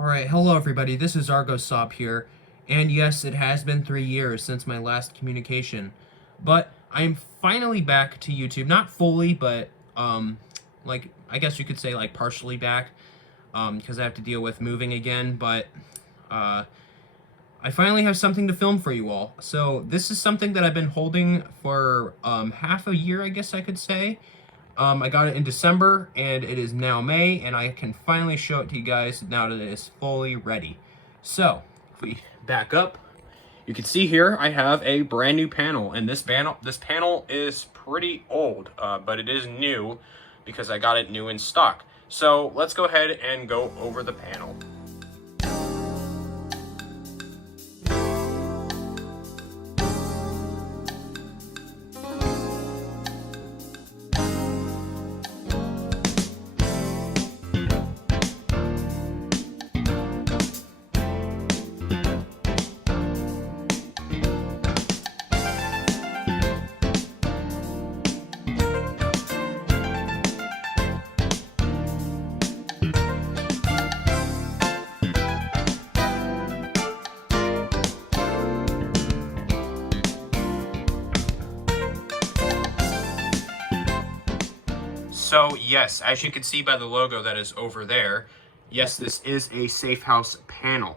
Alright, hello everybody, this is Argosop here, and yes, it has been 3 years since my last communication, but I'm finally back to YouTube, not fully, but, like, I guess you could say, like, partially back, because I have to deal with moving again, but, I finally have something to film for you all. So, this is something that I've been holding for, half a year, I guess I could say. I got it in December, and it is now May, and I can finally show it to you guys now that it is fully ready. So, if we back up, you can see here I have a brand new panel, and this panel is pretty old, but it is new because I got it new in stock. So let's go ahead and go over the panel. So yes, as you can see by the logo that is over there, yes, this is a Safe House panel.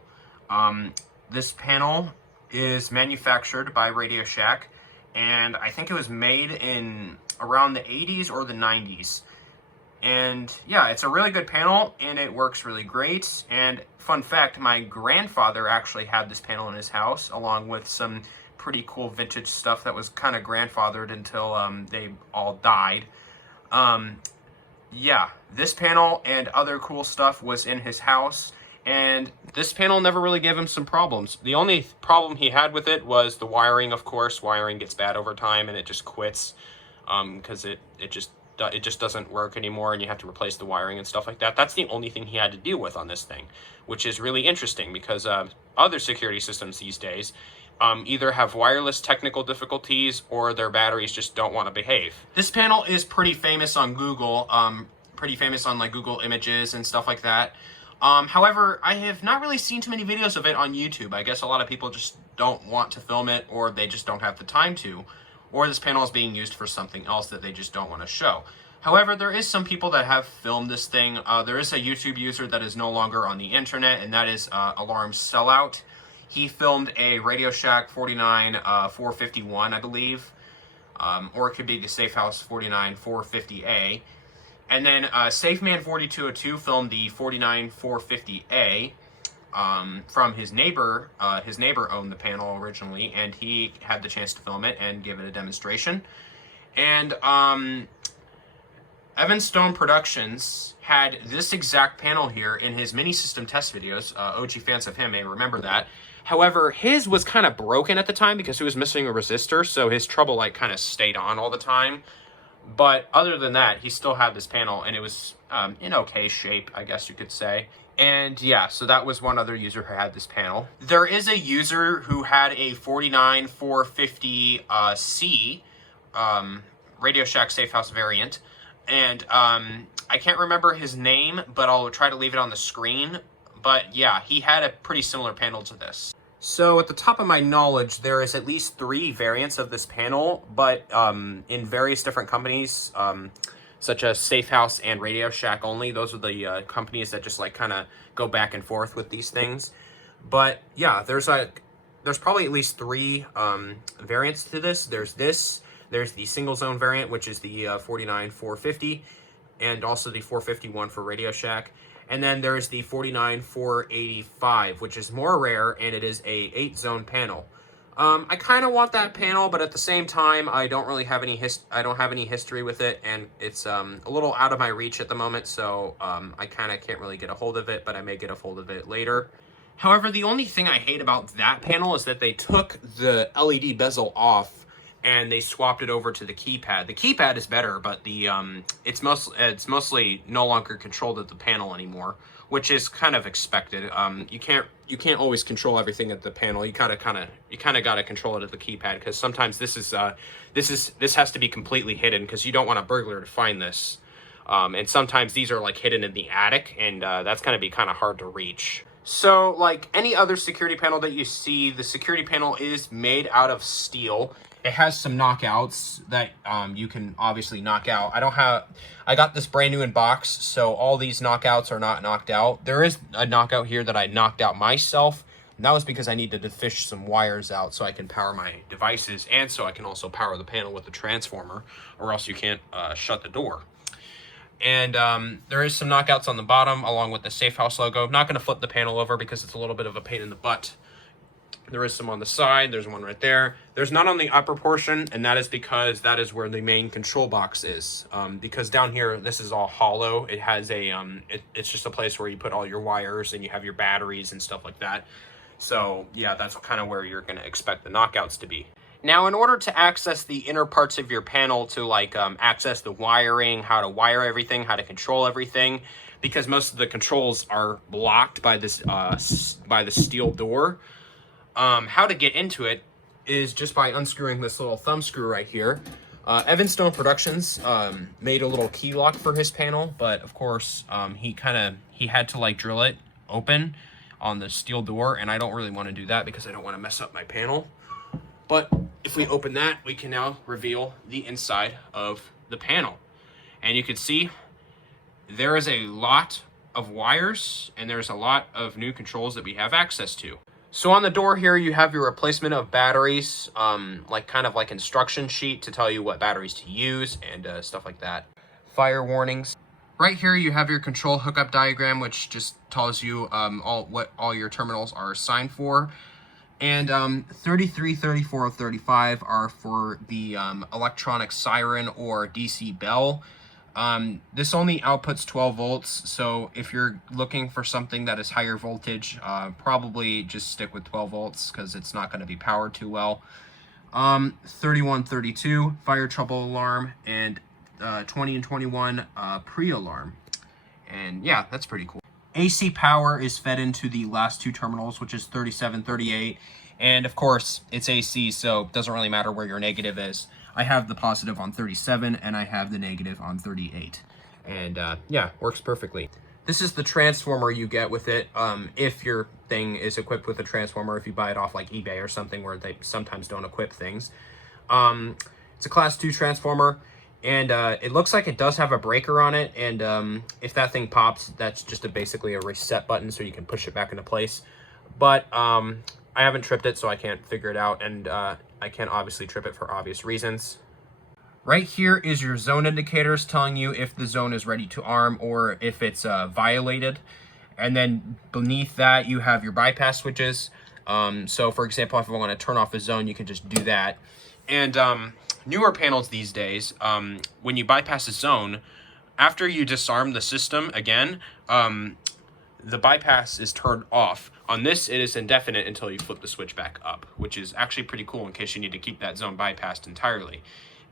This panel is manufactured by Radio Shack, and I think it was made in around the 80s or the 90s. And yeah, it's a really good panel, and it works really great. And fun fact, my grandfather actually had this panel in his house, along with some pretty cool vintage stuff that was kind of grandfathered until they all died. Yeah, this panel and other cool stuff was in his house, and this panel never really gave him some problems. The only problem he had with it was the wiring, of course. Wiring gets bad over time, and it just quits, because it just doesn't work anymore, and you have to replace the wiring and stuff like that. That's the only thing he had to deal with on this thing, which is really interesting because other security systems these days either have wireless technical difficulties or their batteries just don't want to behave. This panel is pretty famous on Google, pretty famous on like Google Images and stuff like that. However, I have not really seen too many videos of it on YouTube. I guess a lot of people just don't want to film it, or they just don't have the time to, or this panel is being used for something else that they just don't want to show. However, there is some people that have filmed this thing. There is a YouTube user that is no longer on the internet, and that is Alarm Sellout. He filmed a Radio Shack 49 451, I believe, or it could be the Safe House 49 450A. And then SafeMan 4202 filmed the 49 450A from his neighbor. His neighbor owned the panel originally, and he had the chance to film it and give it a demonstration. And EvanStoneProductions had this exact panel here in his mini system test videos. OG fans of him may remember that. However, his was kind of broken at the time because he was missing a resistor, so his trouble light kind of stayed on all the time. But other than that, he still had this panel, and it was in okay shape, I guess you could say. And yeah, so that was one other user who had this panel. There is a user who had a 49 450C Radio Shack Safe House variant, and I can't remember his name, but I'll try to leave it on the screen. But yeah, he had a pretty similar panel to this. So at the top of my knowledge, there is at least 3 variants of this panel, but in various different companies, such as Safe House and Radio Shack only. Those are the companies that just like kind of go back and forth with these things. But yeah, there's probably at least 3 variants to this. There's the single zone variant, which is the 49 450, and also the 451 for Radio Shack. And then there's the 49 485, which is more rare, and it is a 8-zone panel. I kind of want that panel, but at the same time, I don't really have any history with it, and it's a little out of my reach at the moment, so I kind of can't really get a hold of it, but I may get a hold of it later. However, the only thing I hate about that panel is that they took the LED bezel off and they swapped it over to the keypad. The keypad is better, but the it's mostly no longer controlled at the panel anymore, which is kind of expected. You can't always control everything at the panel. You kind of got to control it at the keypad, because sometimes this has to be completely hidden because you don't want a burglar to find this. And sometimes these are like hidden in the attic, and that's going to be kind of hard to reach. So, like any other security panel that you see, the security panel is made out of steel. It has some knockouts that you can obviously knock out. I got this brand new in box, so all these knockouts are not knocked out. There is a knockout here that I knocked out myself, and that was because I needed to fish some wires out so I can power my devices, and so I can also power the panel with the transformer, or else you can't shut the door. And there is some knockouts on the bottom along with the Safe House logo. I'm not going to flip the panel over because it's a little bit of a pain in the butt. There is some on the side. There's one right there. There's none on the upper portion, and that is because that is where the main control box is. Because down here, this is all hollow. It has a, it's just a place where you put all your wires and you have your batteries and stuff like that. So yeah, that's kind of where you're going to expect the knockouts to be. Now, in order to access the inner parts of your panel to like access the wiring, how to wire everything, how to control everything, because most of the controls are blocked by this by the steel door. How to get into it is just by unscrewing this little thumb screw right here. EvanStoneProductions made a little key lock for his panel, but of course he had to like drill it open on the steel door, and I don't really want to do that because I don't want to mess up my panel. But if we open that, we can now reveal the inside of the panel. And you can see there is a lot of wires and there's a lot of new controls that we have access to. So on the door here, you have your replacement of batteries, like kind of like instruction sheet to tell you what batteries to use and stuff like that. Fire warnings. Right here, you have your control hookup diagram, which just tells you what all your terminals are assigned for. And 33, 34, 35 are for the electronic siren or DC bell. This only outputs 12 volts, so if you're looking for something that is higher voltage, probably just stick with 12 volts because it's not going to be powered too well. 31, 32, fire trouble alarm, and 20 and 21, pre-alarm. And yeah, that's pretty cool. AC power is fed into the last two terminals, which is 37, 38, and of course it's AC, so it doesn't really matter where your negative is. I have the positive on 37 and I have the negative on 38, and yeah, works perfectly. This is the transformer you get with it, if your thing is equipped with a transformer, if you buy it off like eBay or something where they sometimes don't equip things. It's a class 2 transformer. And it looks like it does have a breaker on it, and if that thing pops, that's just basically a reset button so you can push it back into place. But I haven't tripped it, so I can't figure it out, and I can't obviously trip it for obvious reasons. Right here is your zone indicators telling you if the zone is ready to arm or if it's violated. And then beneath that, you have your bypass switches. So for example, if I want to turn off a zone, you can just do that. And newer panels these days, when you bypass a zone, after you disarm the system again, the bypass is turned off. On this, it is indefinite until you flip the switch back up, which is actually pretty cool in case you need to keep that zone bypassed entirely.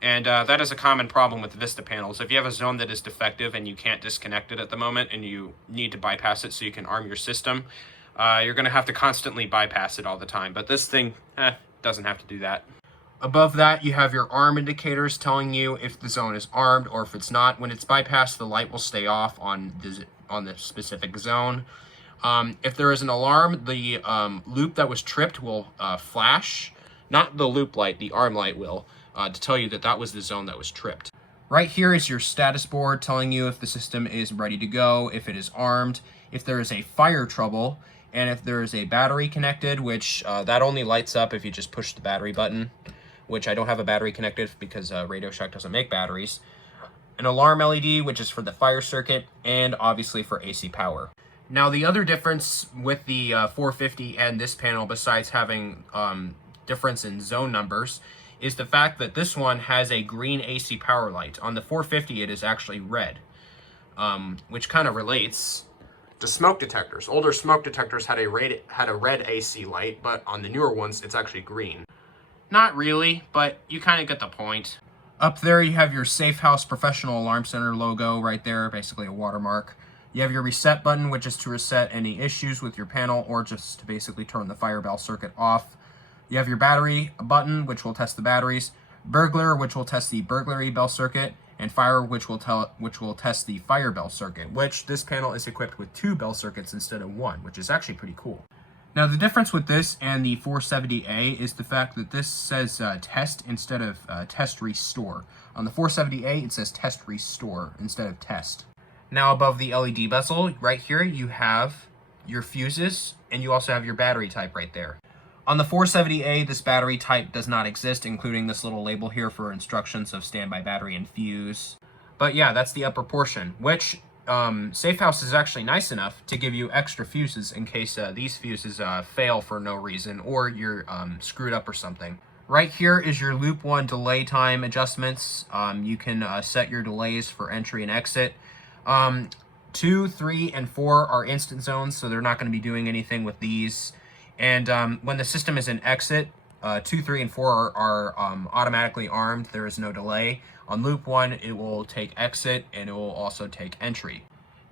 And that is a common problem with Vista panels. If you have a zone that is defective and you can't disconnect it at the moment and you need to bypass it so you can arm your system, you're going to have to constantly bypass it all the time. But this thing doesn't have to do that. Above that, you have your arm indicators telling you if the zone is armed or if it's not. When it's bypassed, the light will stay off on the specific zone. If there is an alarm, the loop that was tripped will flash. Not the loop light, the arm light will, to tell you that that was the zone that was tripped. Right here is your status board telling you if the system is ready to go, if it is armed, if there is a fire trouble, and if there is a battery connected, which that only lights up if you just push the battery button, which I don't have a battery connected because Radio Shack doesn't make batteries. An alarm LED, which is for the fire circuit, and obviously for AC power. Now, the other difference with the 450 and this panel, besides having difference in zone numbers, is the fact that this one has a green AC power light. On the 450, it is actually red, which kind of relates to smoke detectors. Older smoke detectors had a red AC light, but on the newer ones, it's actually green. Not really, but you kind of get the point. Up there, you have your Safe House Professional Alarm Center logo right there, basically a watermark. You have your reset button, which is to reset any issues with your panel or just to basically turn the fire bell circuit off. You have your battery button, which will test the batteries. Burglar, which will test the burglary bell circuit. and fire, which will test the fire bell circuit, which this panel is equipped with 2 bell circuits instead of 1, which is actually pretty cool. Now the difference with this and the 470A is the fact that this says test instead of test restore. On the 470A it says test restore instead of test. Now above the LED bezel right here you have your fuses, and you also have your battery type right there. On the 470A, this battery type does not exist, including this little label here for instructions of standby battery and fuse. But yeah, that's the upper portion, which Safehouse is actually nice enough to give you extra fuses in case these fuses fail for no reason, or you're screwed up or something. Right here is your loop 1 delay time adjustments. You can set your delays for entry and exit. 2, 3, and 4 are instant zones, so they're not going to be doing anything with these. And when the system is in exit, 2, 3, and 4 are automatically armed. There is no delay. On loop 1, it will take exit, and it will also take entry.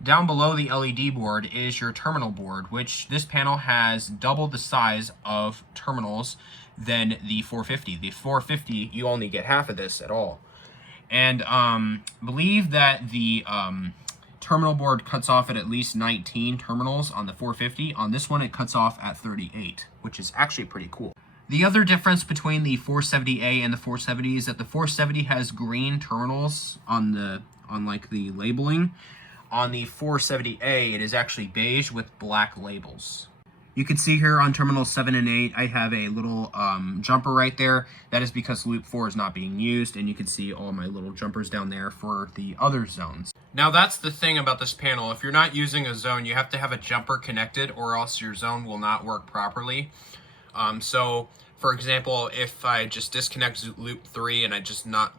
Down below the LED board is your terminal board, which this panel has double the size of terminals than the 450. The 450, you only get half of this at all. And believe that the terminal board cuts off at least 19 terminals on the 450. On this one, it cuts off at 38, which is actually pretty cool. The other difference between the 470A and the 470 is that the 470 has green terminals on like the labeling. On the 470A, it is actually beige with black labels. You can see here on terminals 7 and 8, I have a little jumper right there. That is because loop 4 is not being used, and you can see all my little jumpers down there for the other zones. Now that's the thing about this panel. If you're not using a zone, you have to have a jumper connected, or else your zone will not work properly. So, for example, if I just disconnect loop 3 and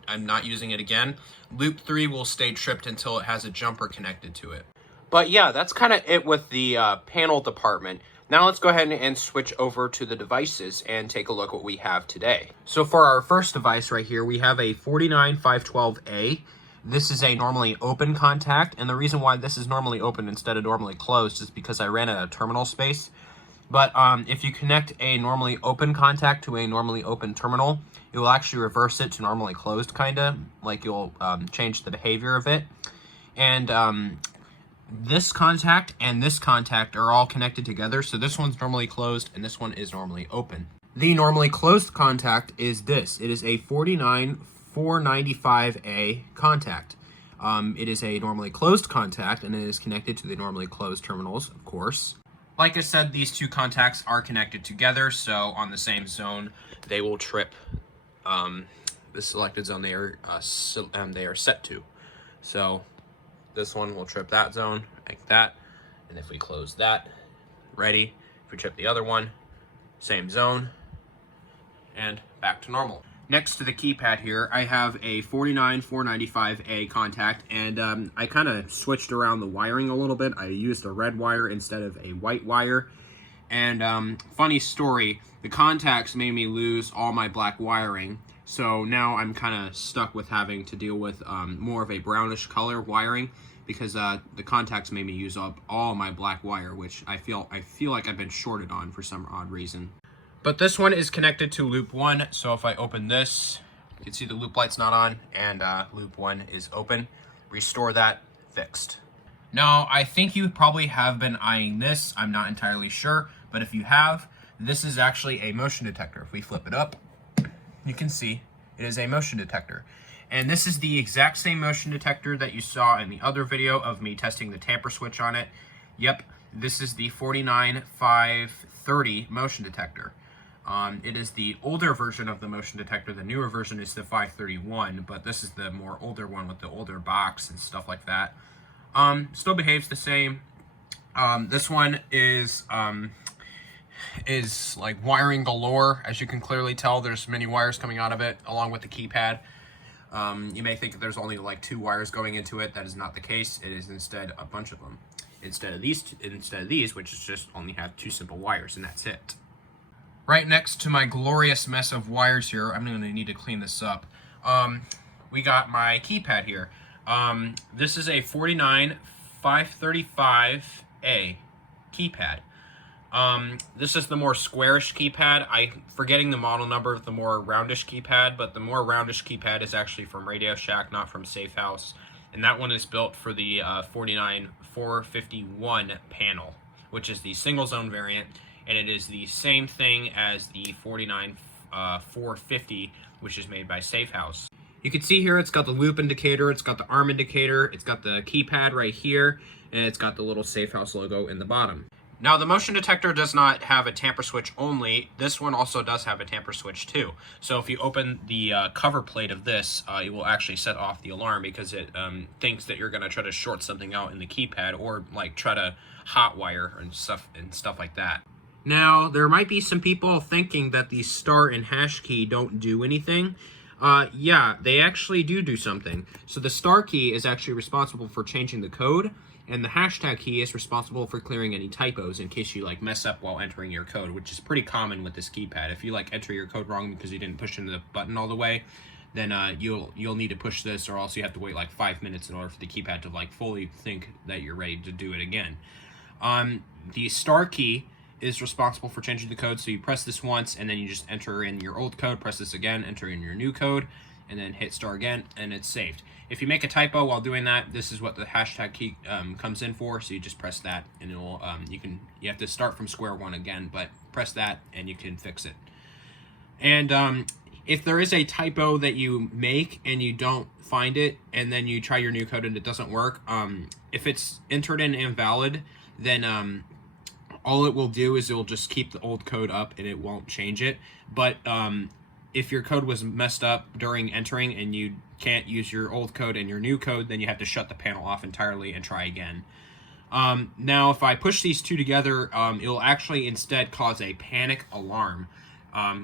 I'm not using it again, loop 3 will stay tripped until it has a jumper connected to it. But yeah, that's kind of it with the panel department. Now let's go ahead and switch over to the devices and take a look at what we have today. So for our first device right here, we have a 49512A. This is a normally open contact, and the reason why this is normally open instead of normally closed is because I ran out of terminal space. But if you connect a normally open contact to a normally open terminal, it will actually reverse it to normally closed, kinda, like you'll change the behavior of it. And this contact and this contact are all connected together, so this one's normally closed and this one is normally open. The normally closed contact is this. It is a 49495A contact. It is a normally closed contact, and it is connected to the normally closed terminals, of course. Like I said, these two contacts are connected together, so on the same zone, they will trip the selected zone they are set to. So this one will trip that zone like that, and if we close that, ready. If we trip the other one, same zone, and back to normal. Next to the keypad here, I have a 49495A contact, and I kind of switched around the wiring a little bit. I used a red wire instead of a white wire. And funny story, the contacts made me lose all my black wiring, so now I'm kind of stuck with having to deal with more of a brownish color wiring, because the contacts made me use up all my black wire, which I feel like I've been shorted on for some odd reason. But this one is connected to loop 1, so if I open this, you can see the loop light's not on, and loop 1 is open. Restore that, fixed. Now, I think you probably have been eyeing this. I'm not entirely sure, but if you have, this is actually a motion detector. If we flip it up, you can see it is a motion detector. And this is the exact same motion detector that you saw in the other video of me testing the tamper switch on it. Yep, this is the 49530 motion detector. It is the older version of the motion detector. The newer version is the 531, but this is the more older one with the older box and stuff like that. Still behaves the same. This one is like wiring galore. As you can clearly tell, there's many wires coming out of it, along with the keypad. You may think that there's only like 2 wires going into it. That is not the case. It is instead a bunch of them. Instead of these, which is just only have 2 simple wires, and that's it. Right next to my glorious mess of wires here, I'm going to need to clean this up. We got my keypad here. This is a 49535A keypad. This is the more squarish keypad. I'm forgetting the model number of the more roundish keypad, but the more roundish keypad is actually from Radio Shack, not from Safe House. And that one is built for the 49451 panel, which is the single zone variant, and it is the same thing as the 49450, which is made by Safe House. You can see here it's got the loop indicator, it's got the arm indicator, it's got the keypad right here, and it's got the little Safe House logo in the bottom. Now, the motion detector does not have a tamper switch only. This one also does have a tamper switch too. So if you open the cover plate of this, it will actually set off the alarm because it thinks that you're going to try to short something out in the keypad or like try to hotwire and stuff like that. Now, there might be some people thinking that the star and hash key don't do anything. Yeah, they actually do something. So the star key is actually responsible for changing the code, and the hashtag key is responsible for clearing any typos in case you like mess up while entering your code, which is pretty common with this keypad. If you like enter your code wrong because you didn't push into the button all the way, then you'll need to push this, or else you have to wait like 5 minutes in order for the keypad to like fully think that you're ready to do it again. The star key is responsible for changing the code, so you press this once and then you just enter in your old code, press this again, enter in your new code, and then hit star again, and it's saved. If you make a typo while doing that, this is what the hashtag key comes in for, so you just press that and it'll you have to start from square one again, but press that and you can fix it. And if there is a typo that you make and you don't find it and then you try your new code and it doesn't work, if it's entered in invalid, then all it will do is it will just keep the old code up and it won't change it. But if your code was messed up during entering and you can't use your old code and your new code, then you have to shut the panel off entirely and try again. Now, if I push these two together, it'll actually instead cause a panic alarm,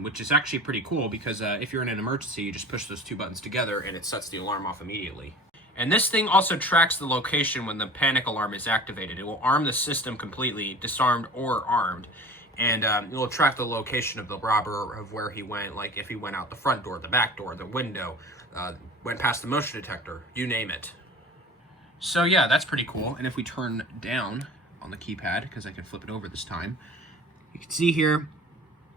which is actually pretty cool because if you're in an emergency, you just push those two buttons together and it sets the alarm off immediately. And this thing also tracks the location when the panic alarm is activated. It will arm the system completely, disarmed or armed. And it will track the location of the robber, of where he went, like if he went out the front door, the back door, the window, went past the motion detector, you name it. So yeah, that's pretty cool. And if we turn down on the keypad, because I can flip it over this time, you can see here,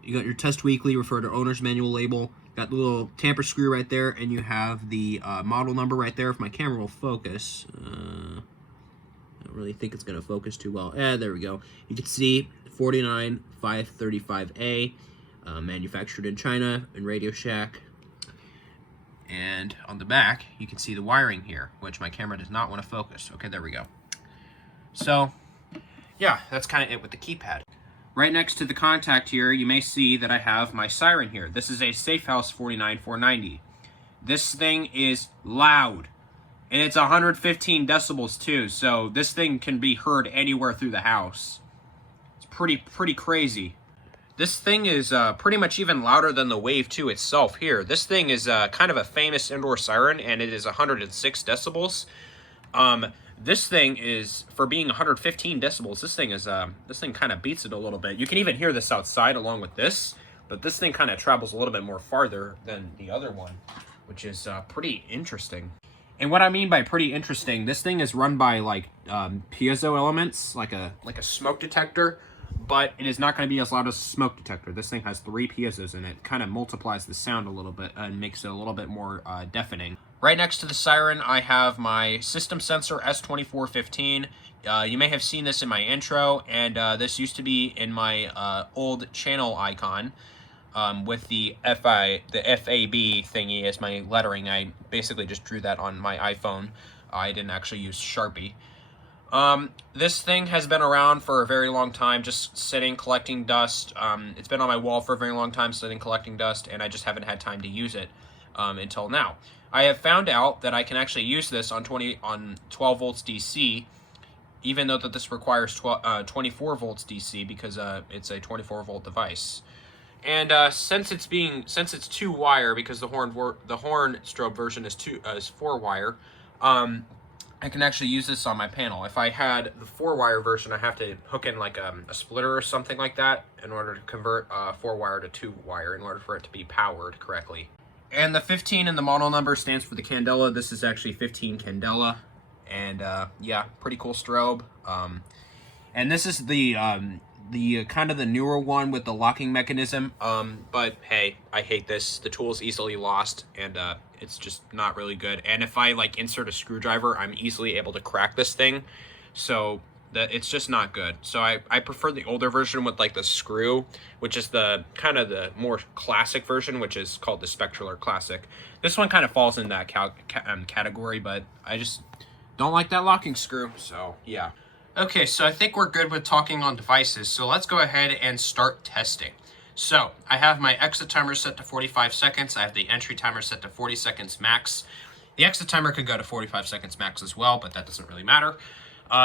you got your test weekly, refer to owner's manual label, got the little tamper screw right there, and you have the model number right there. If my camera will focus, I don't really think it's going to focus too well. There we go. You can see 49535A, manufactured in China, in Radio Shack. And on the back, you can see the wiring here, which my camera does not want to focus. Okay, there we go. So, yeah, that's kind of it with the keypad. Right next to the contact here, you may see that I have my siren here. This is a Safe House 49490. This thing is loud, and it's 115 decibels too, so this thing can be heard anywhere through the house. It's pretty crazy. This thing is pretty much even louder than the Wave 2 itself here. This thing is kind of a famous indoor siren, and it is 106 decibels. This thing is, for being 115 decibels, this thing kind of beats it a little bit. You can even hear this outside along with this, but this thing kind of travels a little bit more farther than the other one, which is pretty interesting. And what I mean by pretty interesting, this thing is run by like piezo elements, like a smoke detector, but it is not going to be as loud as a smoke detector. This thing has 3 piezos in it, kind of multiplies the sound a little bit and makes it a little bit more deafening. Right next to the siren, I have my system sensor S2415. You may have seen this in my intro, and this used to be in my old channel icon with the FAB thingy as my lettering. I basically just drew that on my iPhone. I didn't actually use Sharpie. This thing has been around for a very long time, just sitting, collecting dust. It's been on my wall for a very long time, sitting, collecting dust, and I just haven't had time to use it until now. I have found out that I can actually use this on 12 volts DC, even though that this requires 24 volts DC because it's a 24 volt device. And since it's 2-wire, because the horn strobe version is 4-wire, I can actually use this on my panel. If I had the 4-wire version, I have to hook in like a splitter or something like that in order to convert 4-wire to 2-wire in order for it to be powered correctly. And the 15 in the model number stands for the candela. This is actually 15 candela. And yeah, pretty cool strobe. And this is the the kind of the newer one with the locking mechanism. But hey, I hate this. The tool is easily lost, and it's just not really good. And if I like insert a screwdriver, I'm easily able to crack this thing. So that it's just not good. So I prefer the older version with like the screw, which is the kind of the more classic version, which is called the Spectrular Classic. This one kind of falls in that category, but I just don't like that locking screw. So yeah. Okay, so I think we're good with talking on devices. So let's go ahead and start testing. So I have my exit timer set to 45 seconds. I have the entry timer set to 40 seconds max. The exit timer could go to 45 seconds max as well, but that doesn't really matter.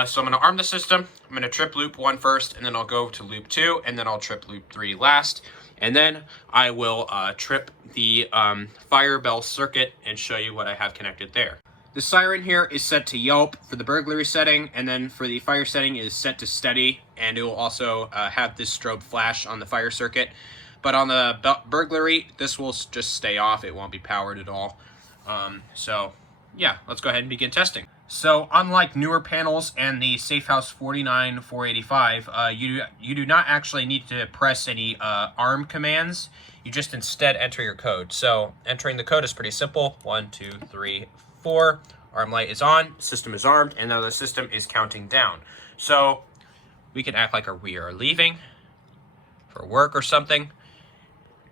So I'm going to arm the system. I'm going to trip loop 1 first, and then I'll go to loop 2, and then I'll trip loop 3 last. And then I will trip the fire bell circuit and show you what I have connected there. The siren here is set to yelp for the burglary setting, and then for the fire setting is set to steady, and it will also have this strobe flash on the fire circuit. But on the burglary, this will just stay off. It won't be powered at all. So yeah, let's go ahead and begin testing. So unlike newer panels and the Safehouse 49485, you do not actually need to press any ARM commands. You just instead enter your code. So entering the code is pretty simple. 1, 2, 3, 4. Arm light is on, system is armed, and now the system is counting down. So we can act like we are leaving for work or something.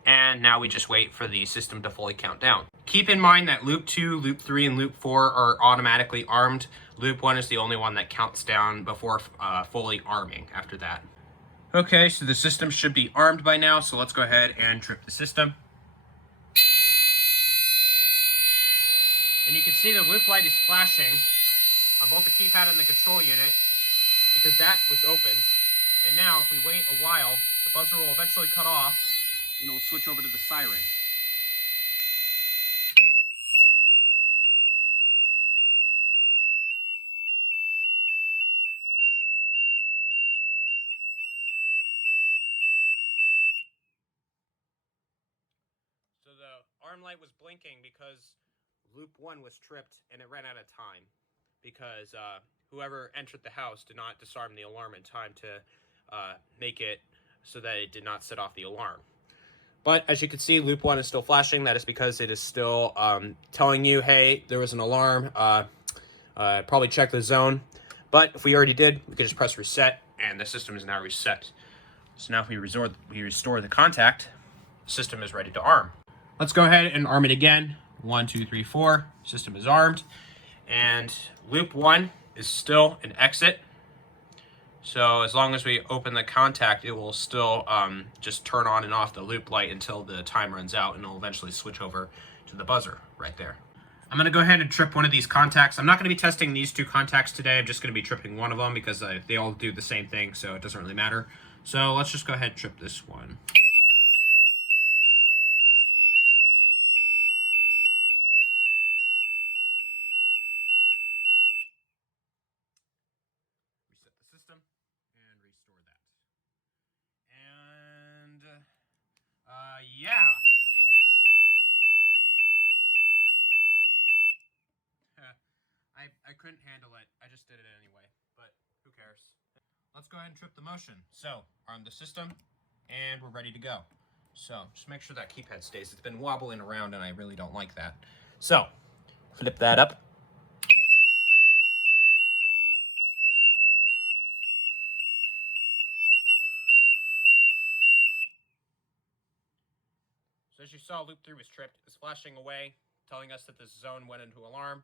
And now we just wait for the system to fully count down. Keep in mind that loop 2, loop 3, and loop 4 are automatically armed. Loop 1 is the only one that counts down before fully arming after that. Okay, so the system should be armed by now, so let's go ahead and trip the system. And you can see the loop light is flashing on both the keypad and the control unit because that was opened. And now if we wait a while, the buzzer will eventually cut off and it will switch over to the siren. So the arm light was blinking because loop 1 was tripped and it ran out of time because whoever entered the house did not disarm the alarm in time to make it so that it did not set off the alarm. But as you can see, loop 1 is still flashing. That is because it is still telling you, hey, there was an alarm. Probably check the zone. But if we already did, we can just press reset, and the system is now reset. So now if we restore the contact, the system is ready to arm. Let's go ahead and arm it again. 1, 2, 3, 4. System is armed. And loop 1 is still an exit. So as long as we open the contact, it will still just turn on and off the loop light until the time runs out, and it'll eventually switch over to the buzzer right there. I'm going to go ahead and trip one of these contacts. I'm not going to be testing these 2 contacts today. I'm just going to be tripping one of them because they all do the same thing, so it doesn't really matter. So let's just go ahead and trip this one. Reset the system and restore that. And yeah. I couldn't handle it. I just did it anyway, but who cares? Let's go ahead and trip the motion. So, arm the system, and we're ready to go. So, just make sure that keypad stays. It's been wobbling around, and I really don't like that. So, flip that up. So as you saw, loop 3 was tripped. It's flashing away, telling us that the zone went into alarm,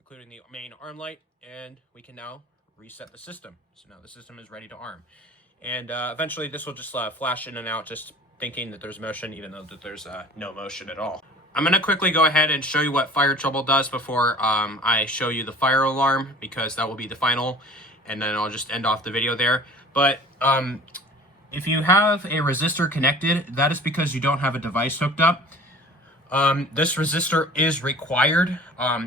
including the main arm light, and we can now reset the system. So now the system is ready to arm. And eventually this will just flash in and out, just thinking that there's motion, even though that there's no motion at all. I'm going to quickly go ahead and show you what fire trouble does before I show you the fire alarm, because that will be the final, and then I'll just end off the video there. But if you have a resistor connected, that is because you don't have a device hooked up. This resistor is required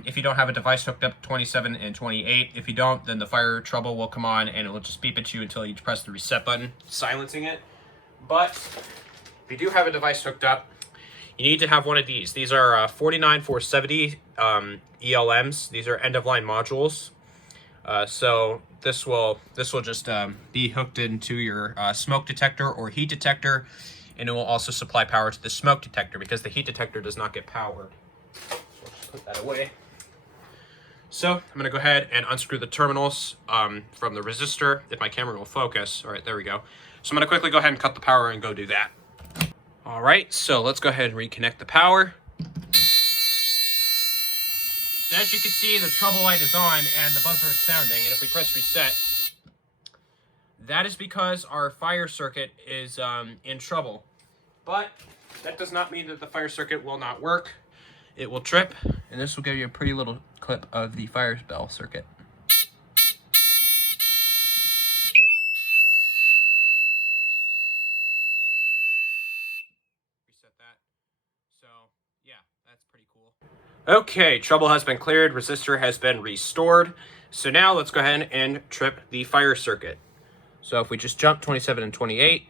if you don't have a device hooked up 27 and 28. If you don't, then the fire trouble will come on and it will just beep at you until you press the reset button, silencing it. But if you do have a device hooked up, you need to have one of these. These are 49470 ELMs. These are end-of-line modules. So this will just be hooked into your smoke detector or heat detector, and it will also supply power to the smoke detector because the heat detector does not get powered. So just put that away. So I'm going to go ahead and unscrew the terminals from the resistor, if my camera will focus. All right, there we go. So I'm going to quickly go ahead and cut the power and go do that. All right, so let's go ahead and reconnect the power. So as you can see, the trouble light is on and the buzzer is sounding, and if we press reset, that is because our fire circuit is in trouble. But that does not mean that the fire circuit will not work. It will trip, and this will give you a pretty little clip of the fire bell circuit. Reset that. So, yeah, that's pretty cool. Okay, trouble has been cleared, resistor has been restored. So now let's go ahead and trip the fire circuit. So if we just jump 27 and 28.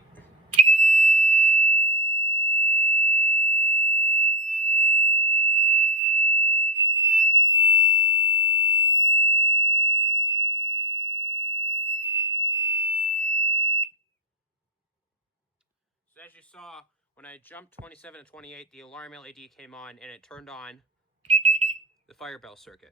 So as you saw, when I jumped 27 and 28, the alarm LED came on and it turned on the fire bell circuit.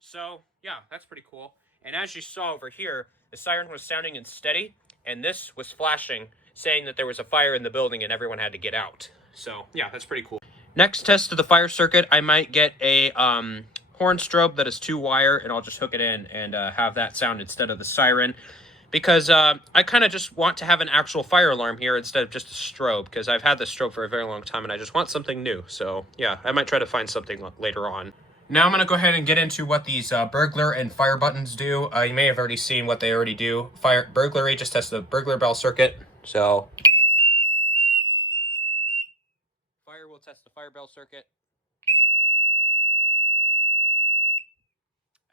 So, yeah, that's pretty cool. And as you saw over here, the siren was sounding and steady, and this was flashing, saying that there was a fire in the building and everyone had to get out. So, yeah, that's pretty cool. Next test of the fire circuit, I might get a horn strobe that is 2-wire, and I'll just hook it in and have that sound instead of the siren. Because I kind of just want to have an actual fire alarm here instead of just a strobe, because I've had this strobe for a very long time, and I just want something new. So, yeah, I might try to find something later on. Now I'm going to go ahead and get into what these burglar and fire buttons do. You may have already seen what they already do. Burglary just tests the burglar bell circuit. So fire will test the fire bell circuit.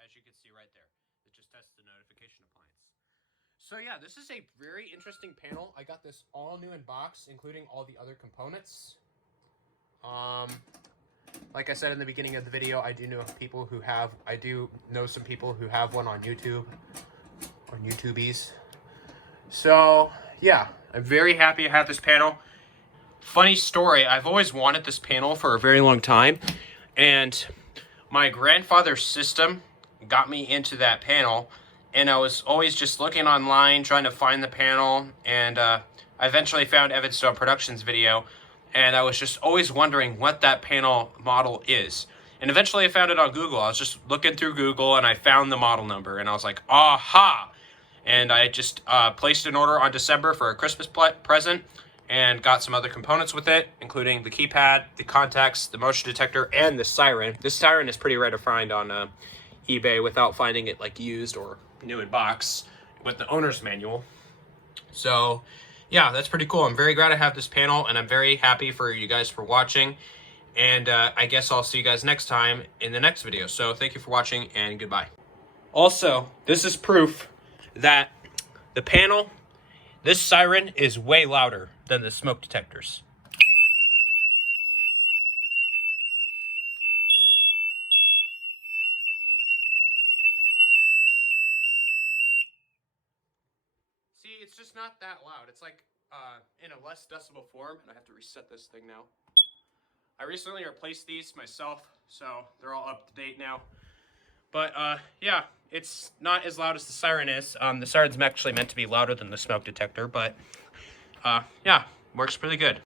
As you can see right there, it just tests the notification appliance. So yeah, this is a very interesting panel. I got this all new in box, including all the other components. Like I said in the beginning of the video, I do know some people who have one on YouTube, on YouTubies. So yeah, I'm very happy I have this panel. Funny story, I've always wanted this panel for a very long time, and my grandfather's system got me into that panel, and I was always just looking online trying to find the panel, and I eventually found EvanStoneProductions video. And I was just always wondering what that panel model is. And eventually I found it on Google. I was just looking through Google and I found the model number. And I was like, aha! And I just placed an order on December for a Christmas present and got some other components with it, including the keypad, the contacts, the motion detector, and the siren. This siren is pretty rare to find on eBay without finding it like used or new in box with the owner's manual. So yeah, that's pretty cool. I'm very glad I have this panel, and I'm very happy for you guys for watching. And I guess I'll see you guys next time in the next video. So thank you for watching, and goodbye. Also, this is proof that the panel, this siren is way louder than the smoke detectors. See, it's just not that loud. It's like in a less decibel form, and I have to reset this thing now. I recently replaced these myself, so they're all up to date now. But yeah, it's not as loud as the siren is. The siren's actually meant to be louder than the smoke detector, but yeah, works pretty good.